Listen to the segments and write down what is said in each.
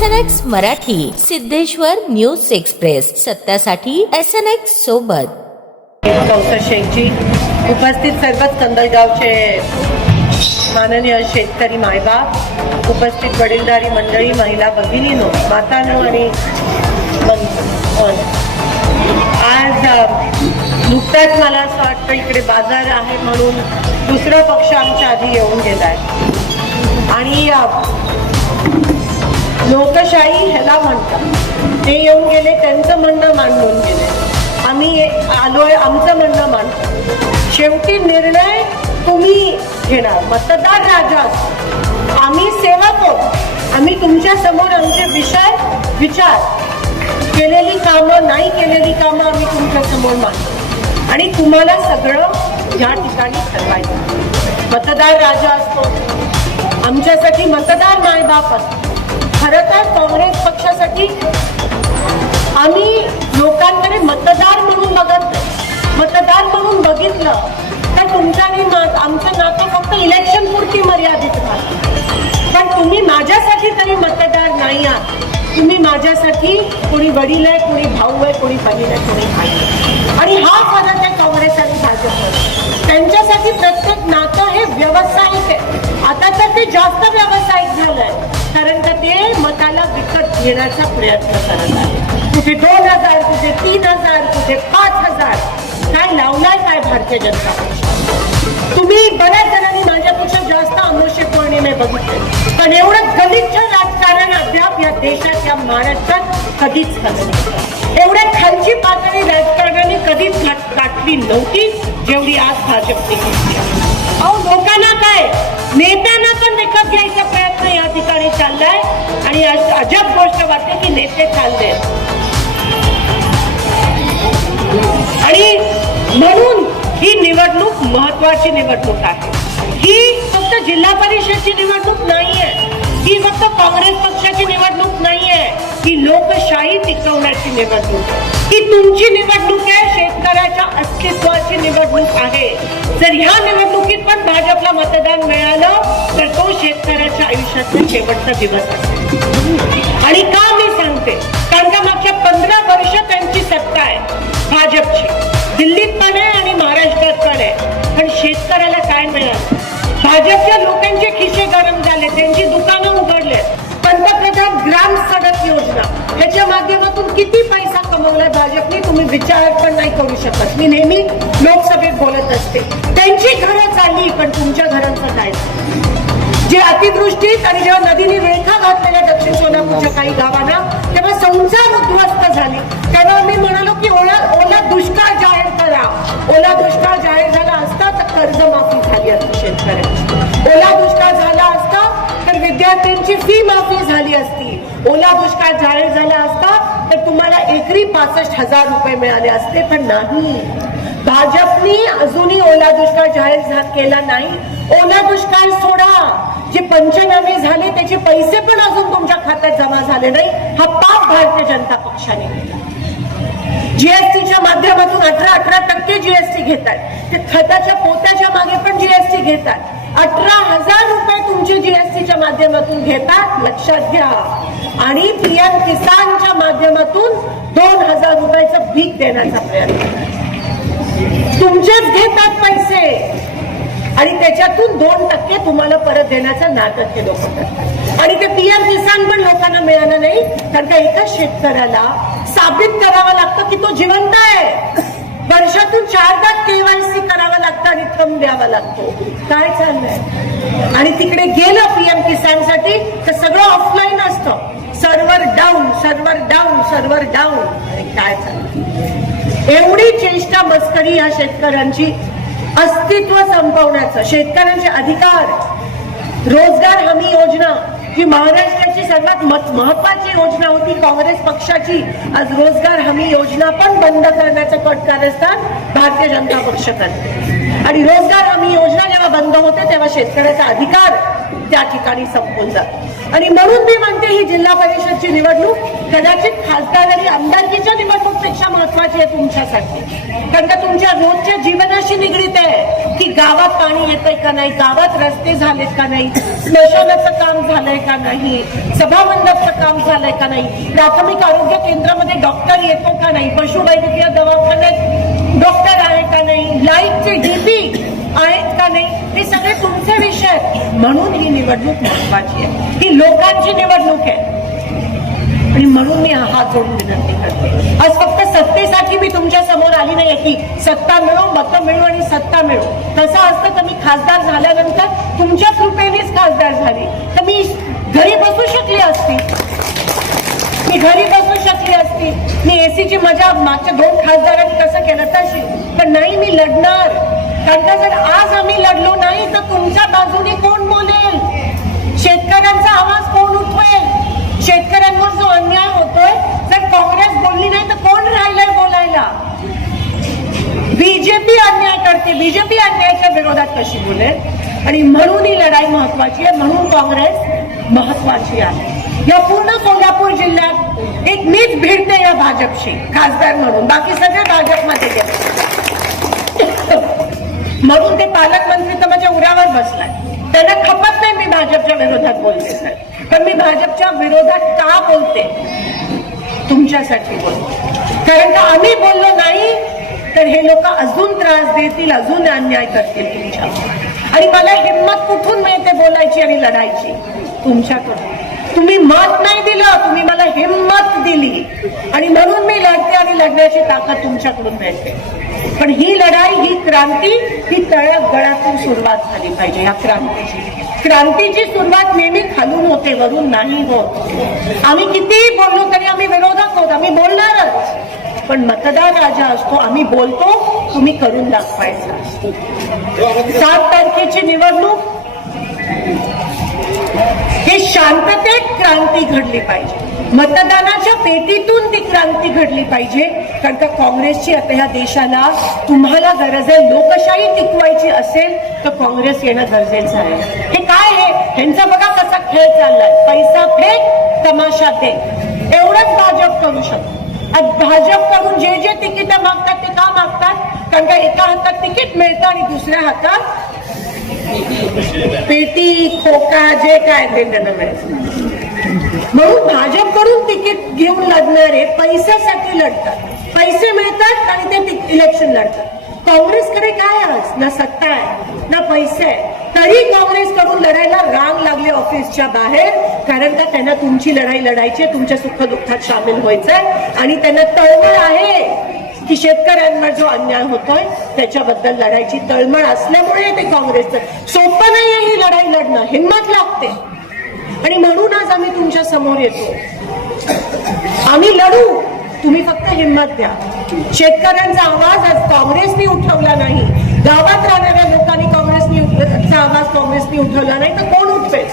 S N X Marathi Siddheshwar news express. सत्यासाठी S N X सोबत. कौसर शेखजी उपस्थित सर्वच कंदलगावचे माननीय शेतकरी मायबाप उपस्थित वडीलधारी मंडळी महिला भगिनीनो मातानो आणि आज नुकताच मला असं वाटतं इकडे बाजार आहे म्हणून दुसरा पक्ष आमच्या आधी येऊन गेलाय. आणि लोकशाही ह्याला म्हणतात. ते येऊन गेले त्यांचं म्हणणं मांडून गेले. आम्ही आलोय आमचं म्हणणं मांडतो शेवटी निर्णय तुम्ही घेणार. मतदार राजा आम्ही सेवक आहोत. आम्ही तुमच्यासमोर आमचे विषय विचार. केलेली कामं नाही केलेली कामं आम्ही तुमच्यासमोर मांडतो. आणि तुम्हाला सगळं या ठिकाणी ठरवायचं मतदार राजा असतो आमच्यासाठी मतदार मायबाप असतो खरं तर काँग्रेस पक्षासाठी आम्ही लोकांकडे मतदार म्हणून बघत मतदार म्हणून बघितलं. तर तुमचं आणि आमचं नातं फक्त इलेक्शन पुरती मर्यादित राहतं पण तुम्ही माझ्यासाठी तरी मतदार नाही आहात. तुम्ही माझ्यासाठी कोणी वडील आहे कोणी भाऊ आहे कोणी बहीण आहे कोणी भाई आणि हा फरक आहे काँग्रेस आणि भाजप त्यांच्यासाठी प्रत्येक नातं हे व्यावसायिक आहे. आता तर ते जास्त व्यावसायिक झालं आहे मताला विकत घेण्याचा प्रयत्न करत आहे. कुठे दोन हजार कुठे तीन हजार कुठे पाच हजार काय लावलाय काय भारतीय जनता? पक्ष तुम्ही बऱ्याच जणांनी माझ्यापेक्षा जास्त अमोशे पौर्णिमे बघितले. पण एवढं गलिच्छ राजकारण अद्याप या देशात या महाराष्ट्रात कधीच झालं नाही. एवढ्या खालची पातळी राजकारणाने कधीच गाठली नव्हती जेवढी आज भाजपने घेतली. अहो लोकांना काय? नेत्यांना पण विकत घ्यायचा प्रयत्न आणि अजब गोष्ट वाटते की नेते चालले आणि म्हणून ही निवडणूक महत्वाची निवडणूक आहे. ही फक्त जिल्हा परिषदची निवडणूक नाहीये. ही फक्त काँग्रेस पक्षाची निवडणूक नाहीये. ही लोकशाही टिकवण्याची निवडणूक. ही तुमची निवडणूक आहे शेतकऱ्याच्या अस्तित्वाची निवडणूक आहे. जर ह्या निवडणुकीत पण भाजपला मतदान मिळालं तर तो शेतकऱ्याच्या आयुष्यातला शेवटचा दिवस आणि का मी सांगते? कारण का मागच्या पंधरा वर्ष त्यांची सत्ता आहे भाजपची. दिल्लीत पण आहे आणि महाराष्ट्रात पण आहे. पण शेतकऱ्याला काय मिळालं? भाजपच्या लोकांचे खिसे गरम झाले त्यांची दुकानं उघडले पंतप्रधान ग्राम सडक योजना ह्याच्या माध्यमातून किती पैसा कमवलाय भाजपने तुम्ही विचार पण नाही करू शकत. मी नेहमी लोकसभेत बोलत असते. त्यांची घरं चालली पण तुमच्या घरांचं काय? जे अतिवृष्टीत आणि जेव्हा नदीने रेखा घातलेल्या दक्षिण सोलापूरच्या काही गावांना तेव्हा संसार उद्ध्वस्त झाले. तेव्हा मी म्हणालो की ओला ओला दुष्काळ जाहीर करा. ओला दुष्काळ जाहीर झाला असता तर कर्जमाफी झाली असती शेतकऱ्यांची. ओला दुष्काळ झाला असता तर विद्यार्थ्यांची फी माफी झाली असती. ओला दुष्काळ जाहीर झाला असता तर तुम्हाला एकरी पासष्ट हजार रुपये मिळाले असते पण नाही. भाजपने अजूनही ओला दुष्काळ जाहीर केला नाही. ओला दुष्काळ सोडा. जे पंचनामे झाले त्याचे पैसे पण अजून तुमच्या खात्यात जमा झाले नाही. हा पाप भारतीय जनता पक्षाने जीएसटीच्या माध्यमातून अठरा अठरा टक्के जीएसटी घेतात. ते खताच्या पोत्याच्या मागे पण जीएसटी घेतात. अठरा हजार रुपये तुमचे जीएसटीच्या माध्यमातून घेतात. लक्षात घ्या. आणि पीएम किसानच्या माध्यमातून दोन हजार रुपयाचं भीक देण्याचा प्रयत्न तुमचेच घेतात पैसे. आणि त्याच्यातून दोन टक्के तुम्हाला परत देण्याचं नाटक हे लोक करतात. आणि ते पीएम किसान पण लोकांना मिळालं नाही कारण का एका शेतकऱ्याला साबित करावं लागतं की तो जिवंत आहे. वर्षातून चारदा केवायसी करावं लागतं आणि थंब द्यावा लागतो. काय चाललंय? आणि तिकडे गेलं पीएम किसानसाठी तर सगळं ऑफलाईन असतं. Server down server down server down काय चाललंय? एवढी चेष्टा मस्करी या शेतकऱ्यांची अस्तित्व संपवण्याचं शेतकऱ्यांचे अधिकार. रोजगार हमी योजना ही महाराष्ट्र सर्वात महत्वाची योजना होती काँग्रेस पक्षाची. आज रोजगार हमी योजना पण बंद करण्याचं कट कार्यस्थान भारतीय जनता पक्ष करते. आणि रोजगार हमी योजना जेव्हा बंद होते तेव्हा शेतकऱ्याचा अधिकार त्या ठिकाणी संपून जातो. आणि म्हणून मी म्हणते ही जिल्हा परिषदची निवडणूक कदाचित खासदार आणि आमदारकीच्या निवडणूकपेक्षा महत्वाची आहे तुमच्यासाठी. कारण का तुमच्या रोजच्या जीवनाशी निगडीत आहे की गावात पाणी येतंय का नाही गावात रस्ते झालेत का नाही स्मशानाचं काम झालंय का नाही सभामंडपचं काम झालंय का नाही प्राथमिक आरोग्य केंद्रामध्ये डॉक्टर येतो का नाही पशुवैद्यकीय दवाखान्यात डॉक्टर आहे का नाही लाईटचे डीपी आहेत म्हणजे ते तुमचे विषय. म्हणून ही निवडणूक महत्वाची आहे. ही लोकांची निवडणूक आहे. आणि म्हणून मी हात जोडून विनंती करते. आज फक्त सत्तेसाठी मी तुमच्यासमोर आली नाही की सत्ता मिळो मतं मिळू आणि सत्ता मिळो. तसं असतं तर मी खासदार झाल्यानंतर तुमच्या कृपेनेच खासदार झाली. तर मी घरी बसू शकली असती. मी घरी बसू शकली असती. मी एसीची मजा मागच्या दोन खासदारांनी कसं केलं तशी. पण नाही मी लढणार. कारण जर आज आम्ही लढलो नाही तर तुमच्या बाजूने कोण बोलेल? शेतकऱ्यांचा आवाज कोण उठवेल? शेतकऱ्यांवर जो अन्याय होतोय जर काँग्रेस बोलली नाही तर कोण राहिलंय बोलायला? बीजेपी अन्याय करते. बीजेपी अन्यायाच्या विरोधात कशी बोलेल? आणि म्हणून ही लढाई महत्वाची आहे म्हणून काँग्रेस महत्वाची आहे. या पूर्ण सोलापूर जिल्ह्यात एक मीच भिडते या भाजपशी खासदार म्हणून. बाकी सगळे भाजपमध्ये गेले. म्हणून ते पालकमंत्री तर माझ्या उरावर बसलाय. त्यांना खपत नाही मी भाजपच्या विरोधात बोलते सर. पण मी भाजपच्या विरोधात का बोलते? तुमच्यासाठी बोलते. कारण का आम्ही बोललो नाही तर हे लोक अजून त्रास देतील अजून अन्याय करतील तुमच्या आणि मला हिंमत कुठून मिळते बोलायची आणि लढायची? तुमच्याकडून. तुम्ही मत नाही दिलं तुम्ही मला हिंमत दिली. आणि म्हणून मी लढते आणि लढण्याची ताकद तुमच्याकडून मिळते. पण ही लढाई ही क्रांती ही तळगळातून सुरुवात झाली पाहिजे या क्रांतीची. क्रांतीची सुरुवात नेहमी खालून होते वरून नाही होत. आम्ही कितीही बोललो तरी आम्ही विरोधक होत आम्ही बोलणारच. पण मतदार राजा असतो आम्ही बोलतो तुम्ही करून दाखवायचं सात तारखेची निवडणूक. हे शांततेत क्रांती घडली पाहिजे. मतदानाच्या पेटीतून ती क्रांती घडली पाहिजे. कारण का काँग्रेसची आता ह्या देशाला तुम्हाला गरज आहे लोकशाही टिकवायची असेल तर काँग्रेस येणं गरजेचं आहे. हे काय आहे? ह्यांचा बघा कसा खेळ चाललाय. पैसा फेक तमाशा दे एवढंच भाजप करू शकतो. भाजप करून जे जे तिकीट मागतात ते का मागतात? कारण का एका हातात तिकीट मिळतं आणि दुसऱ्या हातात पेटी खोका जे काय ते त्यांना मिळायचं म्हणून भाजपकडून तिकीट घेऊन लढणारे पैशासाठी लढतात. पैसे मिळतात आणि ते इलेक्शन लढतात. काँग्रेसकडे काय आज ना सत्ता आहे ना पैसे आहे. तरी काँग्रेसकडून लढायला रांग लागली ऑफिसच्या बाहेर कारण का त्यांना तुमची लढाई लढायची आहे तुमच्या सुख दुःखात सामील व्हायचंय आणि त्यांना तळमळ आहे की शेतकऱ्यांवर जो अन्याय होतोय त्याच्याबद्दल लढायची तळमळ असल्यामुळे ते काँग्रेसचं सोपं नाहीये ही लढाई लढणं हिंमत लागते. आणि म्हणून आज आम्ही तुमच्यासमोर येतो. आम्ही लढू. तुम्ही फक्त हिंमत द्या. शेतकऱ्यांचा आवाज आज काँग्रेसनी उठवला नाही. गावात राहणाऱ्या लोकांनी काँग्रेसनी चा आवाज काँग्रेसनी उठवला नाही तर कोण उठवेल?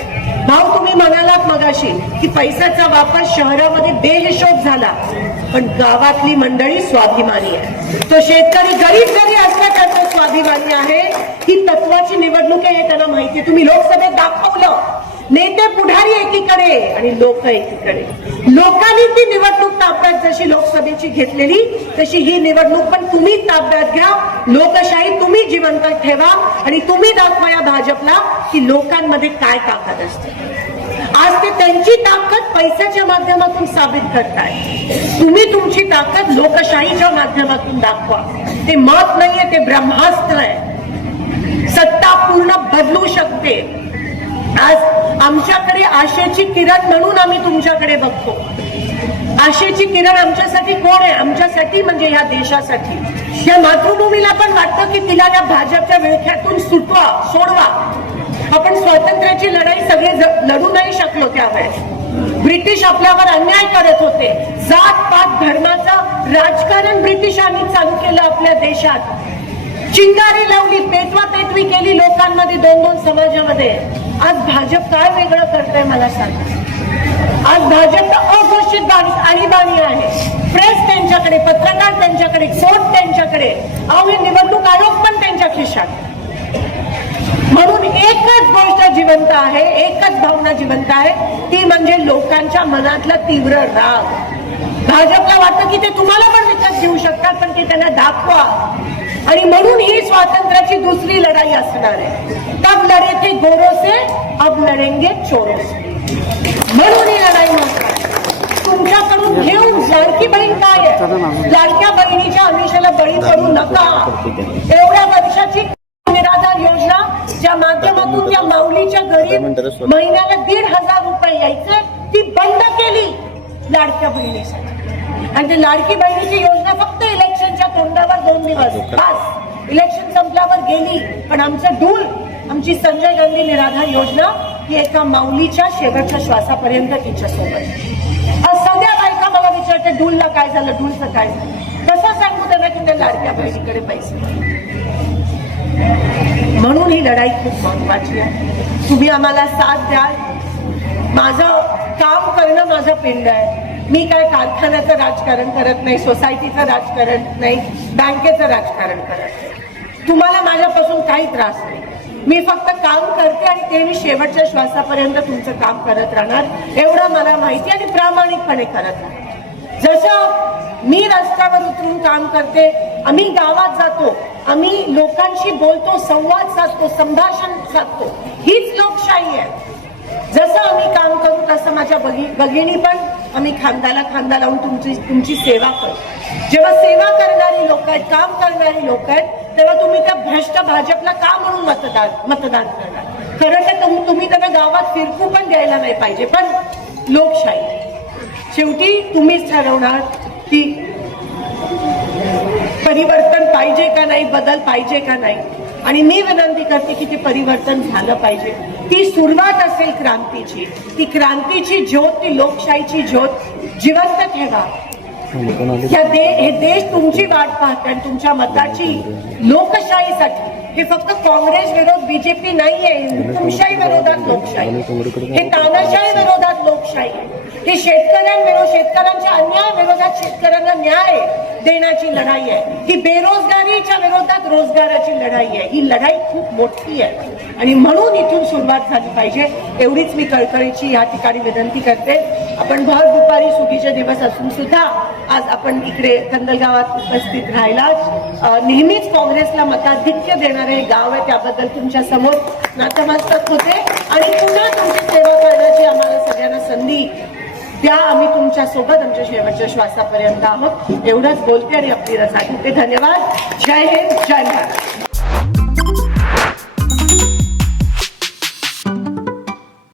भाऊ तुम्ही म्हणालात मगाशी की पैशाचा वापर शहरामध्ये बेहिशोब झाला. पण गावातली मंडळी स्वाभिमानी आहे. तो शेतकरी गरीब जरी असला त्याचा स्वाभिमानी आहे. ही तत्वाची निवडणूक आहे त्यांना माहिती तुम्ही लोकसभेत दाखवलं. नेते पुढारी एकीकडे आणि लोक एकीकडे. लोकांनी ती निवडणूक ताब्यात जशी लोकसभेची घेतलेली तशी ही निवडणूक पण तुम्ही ताब्यात घ्या. लोकशाही तुम्ही जिवंत ठेवा आणि तुम्ही दाखवा या भाजपला की लोकांमध्ये काय ताकद असते. आज ते त्यांची ताकद पैशाच्या माध्यमातून साबित करताय तुम्ही तुमची ताकद लोकशाहीच्या माध्यमातून दाखवा. ते मत नाहीये ते ब्रह्मास्त्र आहे. सत्ता पूर्ण बदलू शकते. आज आमच्याकडे आशेची किरण म्हणून आम्ही तुमच्याकडे बघतो. आशेची किरण आमच्यासाठी कोण आहे? आमच्यासाठी म्हणजे या देशासाठी. या मातृभूमीला पण वाटतं की तिला या भाजपच्या विळख्यातून सुटवा सोडवा. आपण स्वातंत्र्याची लढाई सगळे लढू नाही शकलो त्यावेळेस. ब्रिटिश आपल्यावर अन्याय करत होते. जात पात धर्माचं राजकारण ब्रिटिशांनी चालू केलं आपल्या देशात. चिंगारी लावली पेटवा पेटवी केली लोकांमध्ये दोन दोन समाजामध्ये. आज भाजप काय वेगळं करतंय मला सांग. आज भाजप तर अघोषित बाणी- आणीबाणी आहे. प्रेस त्यांच्याकडे पत्रकार त्यांच्याकडे कोर्ट त्यांच्याकडे अहो हे निवडणूक आयोग पण त्यांच्या खिशात म्हणून एकच गोष्ट जिवंत आहे एकच भावना जिवंत आहे ती म्हणजे लोकांच्या मनातला तीव्र राग. भाजपला वाटतं की ते तुम्हाला पण विकत घेऊ शकतात पण ते त्यांना दाखवा. आणि म्हणून ही स्वातंत्र्याची दुसरी लढाई असणार आहे. तब लढे थे गोरो से अब लढेंगे चोरो से. म्हणून ही लढाई तुमच्याकडून घेऊन लाडकी बहीण काय आहे? लाडक्या बहिणीच्या आमिषाला बळी पडू नका. एवढ्या वर्षाची निराधार योजना ज्या माध्यमातून त्या माऊलीच्या घरी महिन्याला दीड हजार रुपये यायचे ती बंद केली लाडक्या बहिणीसाठी. आणि ते लाडकी बहिणीची योजना फक्त संपल्यावर पण आमचं डूल आमची संजय गांधी निराधार योजना ही एका माऊलीच्या शेवटच्या श्वासापर्यंत तिच्या सोबत आज सगळ्या बायका मला विचारते डूलला काय झालं? डूलचं काय झालं? कसं सांगू त्यांना की त्या लाडक्या बहिणीकडे पैसे म्हणून ही लढाई खूप महत्वाची आहे. तुम्ही आम्हाला साथ द्याल. माझं काम करणं माझं पिंड आहे. मी काय कारखान्याचं राजकारण करत नाही सोसायटीचं राजकारण नाही बँकेचं राजकारण करत नाही. तुम्हाला माझ्यापासून काही त्रास नाही. मी फक्त काम करते आणि ते मी शेवटच्या श्वासापर्यंत तुमचं काम करत राहणार. एवढं मला माहिती आणि प्रामाणिकपणे करत राहणार जसं मी रस्त्यावर उतरून काम करते आम्ही गावात जातो आम्ही लोकांशी बोलतो संवाद साधतो संभाषण साधतो. हीच लोकशाही आहे. जसं आम्ही काम करू तसं माझ्या बगी भगिनी पण आम्ही खांद्याला खांदा लावून तुमची तुमची सेवा करू जेव्हा सेवा करणारी लोक आहेत काम करणारी लोक आहेत तेव्हा तुम्ही त्या भ्रष्ट भाजपला का म्हणून मतदान मतदान करणार? खरं तर तुम्ही त्यांना गावात फिरकू पण द्यायला नाही पाहिजे पण लोकशाही. शेवटी तुम्हीच ठरवणार की परिवर्तन पाहिजे का नाही बदल पाहिजे का नाही? आणि मी विनंती करते की ते परिवर्तन झालं पाहिजे. ती सुरुवात असेल क्रांतीची. ती क्रांतीची ज्योत ती लोकशाहीची ज्योत जिवंत ठेवा. हे देश तुमची वाट पाहत आणि तुमच्या मताची लोकशाहीसाठी. हे फक्त काँग्रेस विरोध बीजेपी नाहीये. हुकुमशाही विरोधात लोकशाही. हे तानाशाही विरोधात लोकशाही. हे शेतकऱ्यांविरोध शेतकऱ्यांच्या अन्याय विरोधात शेतकऱ्यांना न्याय देण्याची लढाई आहे. ही बेरोजगारीच्या विरोधात रोजगाराची लढाई आहे. ही लढाई खूप मोठी आहे. आणि म्हणून इथून सुरुवात झाली पाहिजे. एवढीच मी कळकळीची या ठिकाणी विनंती करते. आपण भर दुपारी सुगीचे दिवस असून सुद्धा आज आपण इकडे कंदलगावात उपस्थित राहिलाच अ, नेहमीच काँग्रेसला मताधिक्य देणारे हे गाव आहे त्याबद्दल तुमच्यासमोर नातमस्तक होते. आणि पुन्हा तुमची सेवा करण्याची आम्हाला सगळ्यांना संधी त्या आम्ही तुमच्यासोबत आमच्या शेवटच्या श्वासापर्यंत आहोत. एवढंच बोलते आणि आपली रजा घेते. धन्यवाद. जय हिंद जय महाराष्ट्र